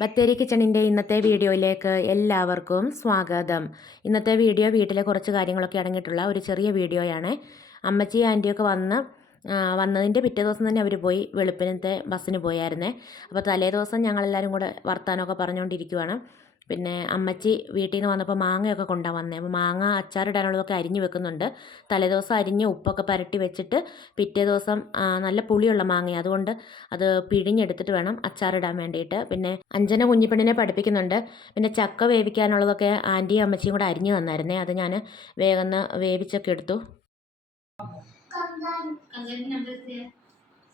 ബത്തേരി കിച്ചണിന്റെ ഇന്നത്തെ വീഡിയോയിലേക്ക് എല്ലാവർക്കും സ്വാഗതം. ഇന്നത്തെ വീഡിയോ വീട്ടിലെ കുറച്ച് കാര്യങ്ങളൊക്കെ അടങ്ങിയിട്ടുള്ള ഒരു ചെറിയ വീഡിയോയാണ്. അമ്മച്ചി ആന്റിയൊക്കെ വന്ന് വന്നതിന്റെ പിറ്റേ ദിവസം തന്നെ അവർ പോയി വെളുപ്പിനത്തെ ബസ്സിന് പോയായിരുന്നേ. അപ്പോൾ തലേ ദിവസം ഞങ്ങളെല്ലാവരും കൂടെ വർത്താനമൊക്കെ പറഞ്ഞുകൊണ്ടിരിക്കുവാണ്. പിന്നെ അമ്മച്ചി വീട്ടിൽ നിന്ന് വന്നപ്പോൾ മാങ്ങയൊക്കെ കൊണ്ടുപോകാൻ വന്നത് അപ്പോൾ മാങ്ങ അച്ചാറിടാനുള്ളതൊക്കെ അരിഞ്ഞ് വെക്കുന്നുണ്ട്. തലേദിവസം അരിഞ്ഞ് ഉപ്പൊക്കെ പുരട്ടി വെച്ചിട്ട് പിറ്റേ ദിവസം നല്ല പുളിയുള്ള മാങ്ങയാണ് അതുകൊണ്ട് അത് പിഴിഞ്ഞെടുത്തിട്ട് വേണം അച്ചാറിടാൻ വേണ്ടിയിട്ട് പിന്നെ അഞ്ജന കുഞ്ഞിപ്പെണ്ണിനെ പഠിപ്പിക്കുന്നുണ്ട്. പിന്നെ ചക്ക വേവിക്കാനുള്ളതൊക്കെ ആന്റിയും അമ്മച്ചിയും കൂടെ അരിഞ്ഞ് തന്നായിരുന്നേ. അത് ഞാൻ വേഗം വേവിച്ചൊക്കെ എടുത്തു.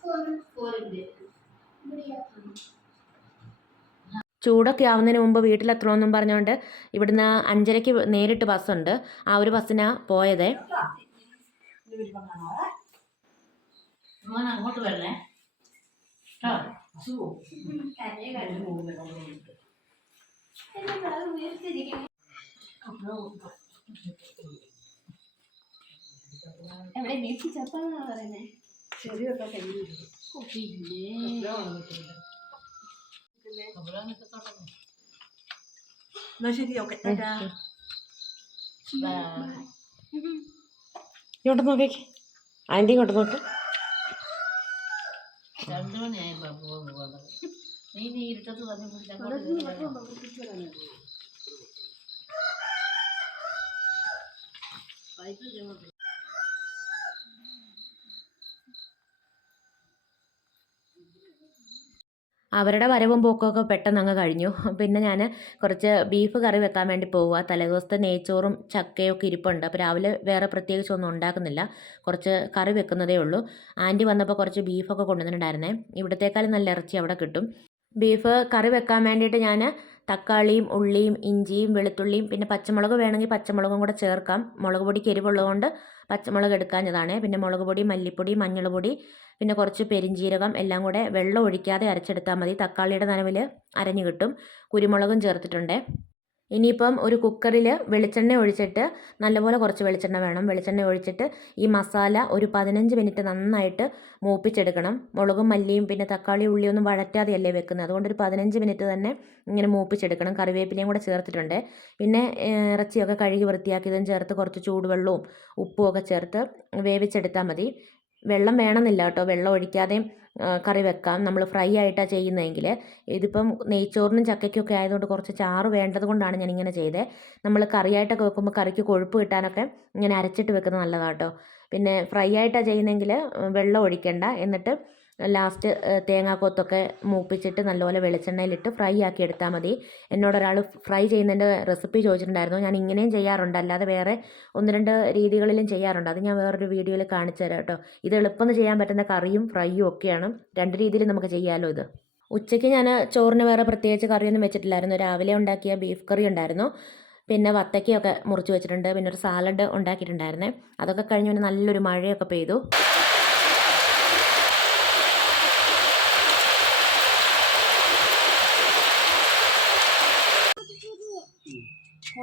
ഫോർ ഫോർ ഉണ്ട് ചൂടൊക്കെ ആവുന്നതിന് മുമ്പ് വീട്ടിലെത്തണമെന്നും പറഞ്ഞുകൊണ്ട് ഇവിടുന്ന് അഞ്ചരയ്ക്ക് നേരിട്ട് ബസ്സുണ്ട്. ആ ഒരു ബസ്സിനാണ് പോയത്. അങ്ങോട്ട് വരണേ കേട്ടോ എവിടെ പറയുന്നേ പിന്നെ എന്നാ ശരി ഓക്കെ ടാറ്റാ ഇങ്ങോട്ട് നോക്കിയേക്ക് ആന്റി ഇങ്ങോട്ട് നോക്ക് രണ്ടു മണിയായി പോകുന്നു പോകുന്നത് നീ നീ ഇരുട്ടത്ത് വന്നു അവരുടെ വരവും പോക്കൊക്കെ പെട്ടെന്ന് അങ്ങ് കഴിഞ്ഞു. പിന്നെ ഞാൻ കുറച്ച് ബീഫ് കറി വെക്കാൻ വേണ്ടി പോവുക തലേദിവസത്തെ നെയ്ച്ചോറും ചക്കയൊക്കെ ഇരിപ്പുണ്ട്. അപ്പോൾ രാവിലെ വേറെ പ്രത്യേകിച്ച് ഒന്നും ഉണ്ടാക്കുന്നില്ല. കുറച്ച് കറി വെക്കുന്നതേ ഉള്ളൂ. ആന്റി വന്നപ്പോൾ കുറച്ച് ബീഫൊക്കെ കൊണ്ടുവന്നിട്ടുണ്ടായിരുന്നേ. ഇവിടത്തേക്കാളും നല്ല ഇറച്ചി അവിടെ കിട്ടും. ബീഫ് കറി വെക്കാൻ വേണ്ടിയിട്ട് ഞാൻ തക്കാളിയും ഉള്ളിയും ഇഞ്ചിയും വെളുത്തുള്ളിയും പിന്നെ പച്ചമുളക് വേണമെങ്കിൽ പച്ചമുളകും കൂടെ ചേർക്കാം. മുളക് പൊടിക്ക് എരിവുള്ളതുകൊണ്ട് പച്ചമുളക് എടുക്കാഞ്ഞതാണ്. പിന്നെ മുളക് പൊടി മല്ലിപ്പൊടി മഞ്ഞൾ പൊടി പിന്നെ കുറച്ച് പെരിഞ്ജീരകം എല്ലാം കൂടെ വെള്ളം ഒഴിക്കാതെ അരച്ചെടുത്താൽ മതി. തക്കാളിയുടെ നനവിൽ അരഞ്ഞു കിട്ടും. കുരുമുളകും ചേർത്തിട്ടുണ്ട്. ഇനിയിപ്പം ഒരു കുക്കറിൽ വെളിച്ചെണ്ണ ഒഴിച്ചിട്ട് നല്ലപോലെ കുറച്ച് വെളിച്ചെണ്ണ വേണം. വെളിച്ചെണ്ണ ഒഴിച്ചിട്ട് ഈ മസാല ഒരു പതിനഞ്ച് മിനിറ്റ് നന്നായിട്ട് മൂപ്പിച്ചെടുക്കണം. മുളകും മല്ലിയും പിന്നെ തക്കാളി ഉള്ളിയൊന്നും വഴറ്റാതെയല്ലേ വെക്കുന്നത്. അതുകൊണ്ട് ഒരു പതിനഞ്ച് മിനിറ്റ് തന്നെ ഇങ്ങനെ മൂപ്പിച്ചെടുക്കണം. കറിവേപ്പിലയും കൂടെ ചേർത്തിട്ടുണ്ട്. പിന്നെ ഇറച്ചിയൊക്കെ കഴുകി വൃത്തിയാക്കിയതും ചേർത്ത് കുറച്ച് ചൂടുവെള്ളവും ഉപ്പും ഒക്കെ ചേർത്ത് വേവിച്ചെടുത്താൽ മതി. വെള്ളം വേണമെന്നില്ല കേട്ടോ. വെള്ളം ഒഴിക്കാതെയും കറി വെക്കാം. നമ്മൾ ഫ്രൈ ആയിട്ടാണ് ചെയ്യുന്നതെങ്കിൽ ഇതിപ്പം നെയ്ച്ചോറിനും ചക്കയ്ക്കൊക്കെ ആയതുകൊണ്ട് കുറച്ച് ചാറ് വേണ്ടത് കൊണ്ടാണ് ഞാൻ ഇങ്ങനെ ചെയ്തത് നമ്മൾ കറിയായിട്ടൊക്കെ വെക്കുമ്പോൾ കറിക്ക് കൊഴുപ്പ് കിട്ടാനൊക്കെ ഇങ്ങനെ അരച്ചിട്ട് വെക്കുന്നത് നല്ലതാണ് കേട്ടോ. പിന്നെ ഫ്രൈ ആയിട്ടാണ് ചെയ്യുന്നതെങ്കിൽ വെള്ളം ഒഴിക്കണ്ട. എന്നിട്ട് ലാസ്റ്റ് തേങ്ങാക്കൊത്തൊക്കെ മൂപ്പിച്ചിട്ട് നല്ലപോലെ വെളിച്ചെണ്ണയിലിട്ട് ഫ്രൈ ആക്കി എടുത്താൽ മതി. എന്നോടൊരാൾ ഫ്രൈ ചെയ്യുന്നതിന്റെ റെസിപ്പി ചോദിച്ചിട്ടുണ്ടായിരുന്നു. ഞാൻ ഇങ്ങനെയും ചെയ്യാറുണ്ട്. അല്ലാതെ വേറെ ഒന്ന് രണ്ട് രീതികളിലും ചെയ്യാറുണ്ട്. അത് ഞാൻ വേറൊരു വീഡിയോയിൽ കാണിച്ചു തരാം കേട്ടോ. ഇത് എളുപ്പം ചെയ്യാൻ പറ്റുന്ന കറിയും ഫ്രൈയും ഒക്കെയാണ്. രണ്ട് രീതിയിൽ നമുക്ക് ചെയ്യാമല്ലോ ഇത്. ഉച്ചയ്ക്ക് ഞാൻ ചോറിന് വേറെ പ്രത്യേകിച്ച് കറിയൊന്നും വെച്ചിട്ടില്ലായിരുന്നു. രാവിലെ ഉണ്ടാക്കിയ ബീഫ് കറി ഉണ്ടായിരുന്നു. പിന്നെ വത്തക്കയൊക്കെ മുറിച്ച് വെച്ചിട്ടുണ്ട്. പിന്നെ ഒരു സാലഡ് ഉണ്ടാക്കിയിട്ടുണ്ടായിരുന്നേ. അതൊക്കെ കഴിഞ്ഞ് നല്ലൊരു മഴയൊക്കെ പെയ്തു.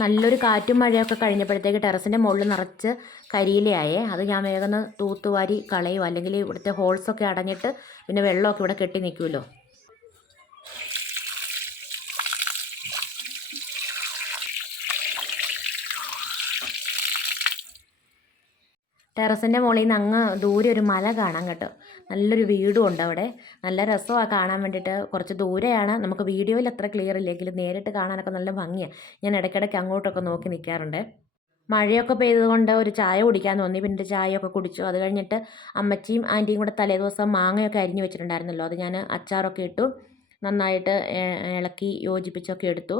നല്ലൊരു കാറ്റും മഴയൊക്കെ കഴിഞ്ഞപ്പോഴത്തേക്ക് ടെറസിന്റെ മുകളിൽ നിറച്ച് കരിയിലയായേ. അത് ഞാൻ വേഗം തൂത്തുവാരി കളയും അല്ലെങ്കിൽ ഇവിടുത്തെ ഹോൾസൊക്കെ അടഞ്ഞിട്ട് പിന്നെ വെള്ളമൊക്കെ ഇവിടെ കെട്ടി നിൽക്കുമല്ലോ ടെറസിന്റെ മുകളിൽ നിന്ന് അങ്ങ് ദൂരെ ഒരു മല കാണാം കേട്ടോ. നല്ലൊരു വീടും ഉണ്ട് അവിടെ. നല്ല രസമാണ് കാണാൻ വേണ്ടിയിട്ട്. കുറച്ച് ദൂരെയാണ്. നമുക്ക് വീഡിയോയിൽ അത്ര ക്ലിയർ ഇല്ലെങ്കിലും നേരിട്ട് കാണാനൊക്കെ നല്ല ഭംഗിയാണ് ഞാൻ ഇടയ്ക്കിടയ്ക്ക് അങ്ങോട്ടൊക്കെ നോക്കി നിൽക്കാറുണ്ട് മഴയൊക്കെ പെയ്തതുകൊണ്ട് ഒരു ചായ കുടിക്കാൻ തോന്നി. പിന്നെ ചായയൊക്കെ കുടിച്ചു. അത് കഴിഞ്ഞിട്ട് അമ്മച്ചിയും ആന്റിയും കൂടെ തലേദിവസം മാങ്ങയൊക്കെ അരിഞ്ഞു വെച്ചിട്ടുണ്ടായിരുന്നല്ലോ. അത് ഞാൻ അച്ചാറൊക്കെ ഇട്ടു. നന്നായിട്ട് ഇളക്കി യോജിപ്പിച്ചൊക്കെ എടുത്തു.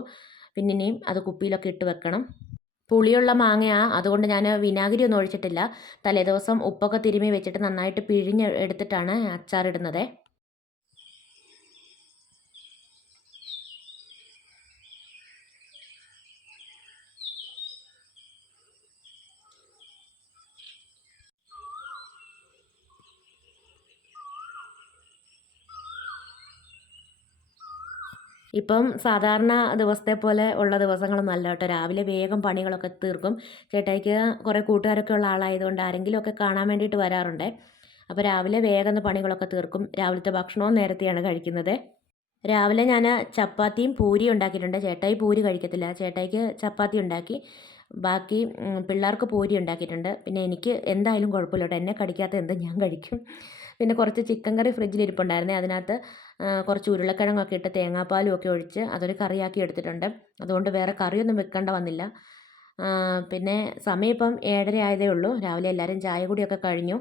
പിന്നെ അത് കുപ്പിയിലൊക്കെ ഇട്ട് വെക്കണം. പുളിയുള്ള മാങ്ങയാണ് അതുകൊണ്ട് ഞാൻ വിനാഗിരി ഒന്നും ഒഴിച്ചിട്ടില്ല. തലേദിവസം ഉപ്പൊക്കെ തിരുമ്മി വെച്ചിട്ട് നന്നായിട്ട് പിഴിഞ്ഞ് എടുത്തിട്ടാണ് അച്ചാറിടുന്നത്. ഇപ്പം സാധാരണ ദിവസത്തെ പോലെ ഉള്ള ദിവസങ്ങളൊന്നും അല്ല കേട്ടോ. രാവിലെ വേഗം പണികളൊക്കെ തീർക്കും. ചേട്ടായിക്ക് കുറേ കൂട്ടുകാരൊക്കെ ഉള്ള ആളായതുകൊണ്ട് ആരെങ്കിലുമൊക്കെ കാണാൻ വേണ്ടിയിട്ട് വരാറുണ്ട്. അപ്പോൾ രാവിലെ വേഗം പണികളൊക്കെ തീർക്കും. രാവിലത്തെ ഭക്ഷണവും നേരത്തെയാണ് കഴിക്കുന്നത്. രാവിലെ ഞാൻ ചപ്പാത്തിയും പൂരിയും ഉണ്ടാക്കിയിട്ടുണ്ട്. ചേട്ടായി പൂരി കഴിക്കത്തില്ല. ചേട്ടായിക്ക് ചപ്പാത്തി ഉണ്ടാക്കി. ബാക്കി പിള്ളേർക്ക് പൂരി ഉണ്ടാക്കിയിട്ടുണ്ട്. പിന്നെ എനിക്ക് എന്തായാലും കുഴപ്പമില്ല കേട്ടോ എന്നെ കടിക്കാത്ത എന്ത് ഞാൻ കഴിക്കും. പിന്നെ കുറച്ച് ചിക്കൻ കറി ഫ്രിഡ്ജിൽ ഇരിപ്പുണ്ടായിരുന്നേ. അതിനകത്ത് കുറച്ച് ഉരുളക്കിഴങ്ങൊക്കെ ഇട്ട് തേങ്ങാപ്പാലും ഒക്കെ ഒഴിച്ച് അതൊരു കറിയാക്കി എടുത്തിട്ടുണ്ട്. അതുകൊണ്ട് വേറെ കറിയൊന്നും വെക്കേണ്ട വന്നില്ല. പിന്നെ സമയം ഇപ്പം ഏഴര ആയതേ ഉള്ളൂ. രാവിലെ എല്ലാവരും ചായ കൂടിയൊക്കെ കഴിഞ്ഞു.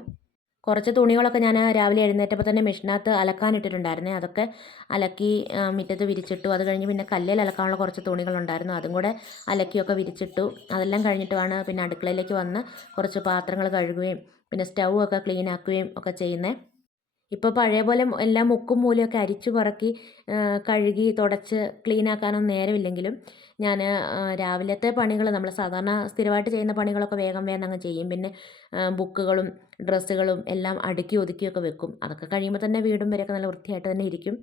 കുറച്ച് തുണികളൊക്കെ ഞാൻ രാവിലെ എഴുന്നേറ്റപ്പോൾ തന്നെ മെഷീനകത്ത് അലക്കാനിട്ടിട്ടുണ്ടായിരുന്നേ അതൊക്കെ അലക്കി മുറ്റത്ത് വിരിച്ചിട്ടു. അത് കഴിഞ്ഞ് പിന്നെ കല്ലിൽ അലക്കാനുള്ള കുറച്ച് തുണികളുണ്ടായിരുന്നു. അതും കൂടെ അലക്കിയൊക്കെ വിരിച്ചിട്ടു. അതെല്ലാം കഴിഞ്ഞിട്ടുമാണ് പിന്നെ അടുക്കളയിലേക്ക് വന്ന് കുറച്ച് പാത്രങ്ങൾ കഴുകുകയും പിന്നെ സ്റ്റൗ ഒക്കെ ക്ലീൻ ആക്കുകയും ഒക്കെ ചെയ്യുന്നത് ഇപ്പോൾ പഴയ പോലെ എല്ലാം മുക്കും മൂലയൊക്കെ അരിച്ചു പറക്കി കഴുകി തുടച്ച് ക്ലീൻ ആക്കാനൊന്നും നേരമില്ലെങ്കിലും ഞാൻ രാവിലത്തെ പണികൾ നമ്മൾ സാധാരണ സ്ഥിരമായിട്ട് ചെയ്യുന്ന പണികളൊക്കെ വേഗം വേഗം അങ്ങ് ചെയ്യും. പിന്നെ ബുക്കുകളും ഡ്രസ്സുകളും എല്ലാം അടുക്കി ഒതുക്കിയൊക്കെ വെക്കും. അതൊക്കെ കഴിയുമ്പോൾ തന്നെ വീടും വരെയൊക്കെ നല്ല വൃത്തിയായിട്ട് തന്നെ ഇരിക്കും.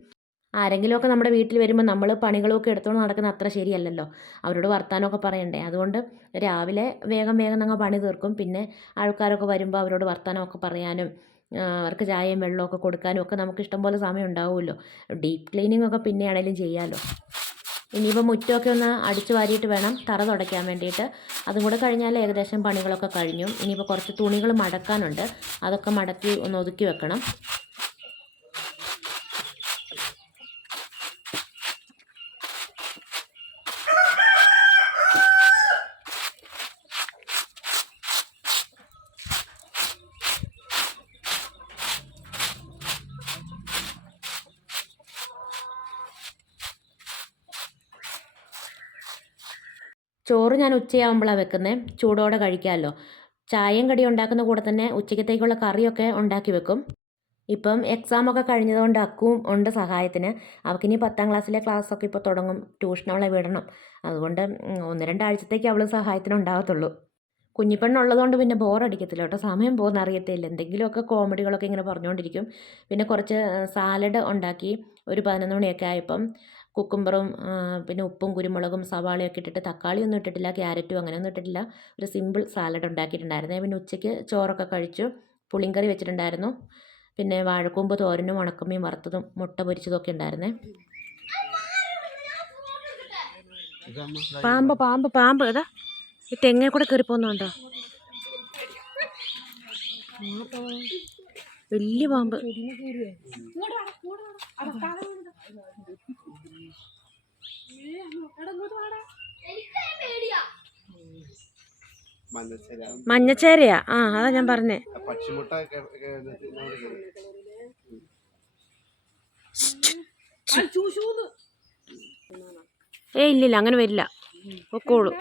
ആരെങ്കിലുമൊക്കെ നമ്മുടെ വീട്ടിൽ വരുമ്പോൾ നമ്മൾ പണികളൊക്കെ എടുത്തുകൊണ്ട് നടക്കുന്ന അത്ര ശരിയല്ലല്ലോ. അവരോട് വർത്താനമൊക്കെ പറയണ്ടേ. അതുകൊണ്ട് രാവിലെ വേഗം വേഗം അങ്ങ് പണി തീർക്കും. പിന്നെ ആൾക്കാരൊക്കെ വരുമ്പോൾ അവരോട് വർത്തമാനമൊക്കെ പറയാനും അവർക്ക് ചായയും വെള്ളമൊക്കെ കൊടുക്കാനും ഒക്കെ നമുക്ക് ഇഷ്ടംപോലെ സമയം ഉണ്ടാവുമല്ലോ. ഡീപ്പ് ക്ലീനിങ് ഒക്കെ പിന്നെയാണേലും ചെയ്യാമല്ലോ ഇനിയിപ്പോൾ മുറ്റമൊക്കെ ഒന്ന് അടിച്ചു വാരിയിട്ട് വേണം തറ തുടയ്ക്കാൻ വേണ്ടിയിട്ട്. അതും കൂടെ കഴിഞ്ഞാൽ ഏകദേശം പണികളൊക്കെ കഴിഞ്ഞു. ഇനിയിപ്പോൾ കുറച്ച് തുണികൾ മടക്കാനുണ്ട്. അതൊക്കെ മടക്കി ഒന്ന് ഒതുക്കി വെക്കണം. ചോറ് ഞാൻ ഉച്ചയാകുമ്പോഴാണ് വെക്കുന്നത് ചൂടോടെ കഴിക്കാമല്ലോ ചായയും കടി ഉണ്ടാക്കുന്ന കൂടെ തന്നെ ഉച്ചക്കത്തേക്കുള്ള കറിയൊക്കെ ഉണ്ടാക്കി വെക്കും. ഇപ്പം എക്സാമൊക്കെ കഴിഞ്ഞതുകൊണ്ട് അക്കുവും ഉണ്ട് സഹായത്തിന്. അവൾക്കിനി പത്താം ക്ലാസ്സിലെ ക്ലാസ്സൊക്കെ ഇപ്പോൾ തുടങ്ങും. ട്യൂഷൻ അവളെ വിടണം. അതുകൊണ്ട് ഒന്ന് രണ്ടാഴ്ചത്തേക്ക് അവൾ സഹായത്തിന് ഉണ്ടാകത്തുള്ളൂ കുഞ്ഞിപ്പെണ്ണുള്ളതുകൊണ്ട് പിന്നെ ബോറടിക്കത്തില്ല കേട്ടോ. സമയം പോകുന്ന അറിയത്തില്ല. എന്തെങ്കിലുമൊക്കെ കോമഡികളൊക്കെ ഇങ്ങനെ പറഞ്ഞുകൊണ്ടിരിക്കും പിന്നെ കുറച്ച് സാലഡ് ഉണ്ടാക്കി ഒരു പതിനൊന്ന് മണിയൊക്കെ ആയപ്പം കുക്കുംബറും പിന്നെ ഉപ്പും കുരുമുളകും സവാളയൊക്കെ ഇട്ടിട്ട് തക്കാളി ഒന്നും ഇട്ടിട്ടില്ല ക്യാരറ്റും അങ്ങനെ ഒന്നും ഇട്ടിട്ടില്ല. ഒരു സിമ്പിൾ സാലഡ് ഉണ്ടാക്കിയിട്ടുണ്ടായിരുന്നേ. പിന്നെ ഉച്ചയ്ക്ക് ചോറൊക്കെ കഴിച്ചു പുളിങ്കറി വെച്ചിട്ടുണ്ടായിരുന്നു. പിന്നെ വാഴക്കൂമ്പ് തോരനും ഉണക്കമീൻ വറുത്തതും മുട്ട പൊരിച്ചതും ഒക്കെ ഉണ്ടായിരുന്നേ. പാമ്പ് പാമ്പ് പാമ്പ്. ഏതാ ഈ തെങ്ങേ കൂടെ കയറി പോകുന്നുണ്ടോ വലിയ പാമ്പ്. മഞ്ഞച്ചേരയാ? ആ അതാ ഞാൻ പറഞ്ഞേ. പക്ഷിമുട്ട. ഏ ഇല്ലില്ല അങ്ങനെ വരില്ല. പൊക്കോളൂ.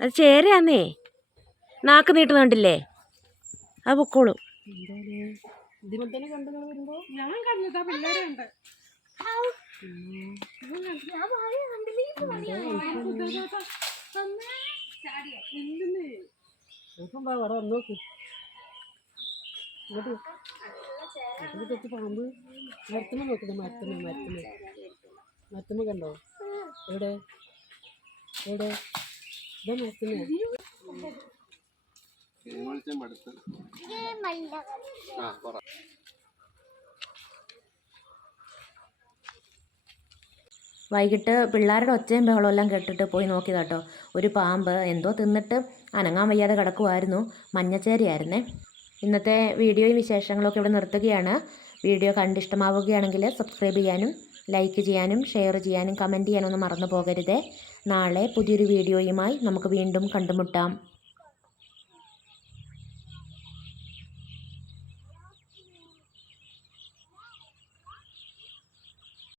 അത് ചേരയാന്നേ. നാക്ക് നീട്ടുന്നുണ്ടില്ലേ അത് പൊക്കോളൂ. ഞാൻ കണ്ടിട്ടാ പിള്ളേരെ ഉണ്ട് പാമ്പ്. മരത്തുമ്മ നോക്കുന്നു മരത്തുമ്മ മരത്തുമ്മ മരത്തുമ്മ കണ്ടോ? എവിടെ? എവിടെ? ഇതാ മരത്തുമ്മ ആ പറ. വൈകിട്ട് പിള്ളേരുടെ ഒച്ചയും ബഹളവും എല്ലാം കേട്ടിട്ട് പോയി നോക്കിയതാട്ടോ. ഒരു പാമ്പ് എന്തോ തിന്നിട്ട് അനങ്ങാൻ വയ്യാതെ കിടക്കുമായിരുന്നു മഞ്ഞച്ചേരിയായിരുന്നേ. ഇന്നത്തെ വീഡിയോയും വിശേഷങ്ങളൊക്കെ ഇവിടെ നിർത്തുകയാണ്. വീഡിയോ കണ്ടിഷ്ടമാവുകയാണെങ്കിൽ സബ്സ്ക്രൈബ് ചെയ്യാനും ലൈക്ക് ചെയ്യാനും ഷെയർ ചെയ്യാനും കമന്റ് ചെയ്യാനൊന്നും മറന്നു പോകരുതേ. നാളെ പുതിയൊരു വീഡിയോയുമായി നമുക്ക് വീണ്ടും കണ്ടുമുട്ടാം.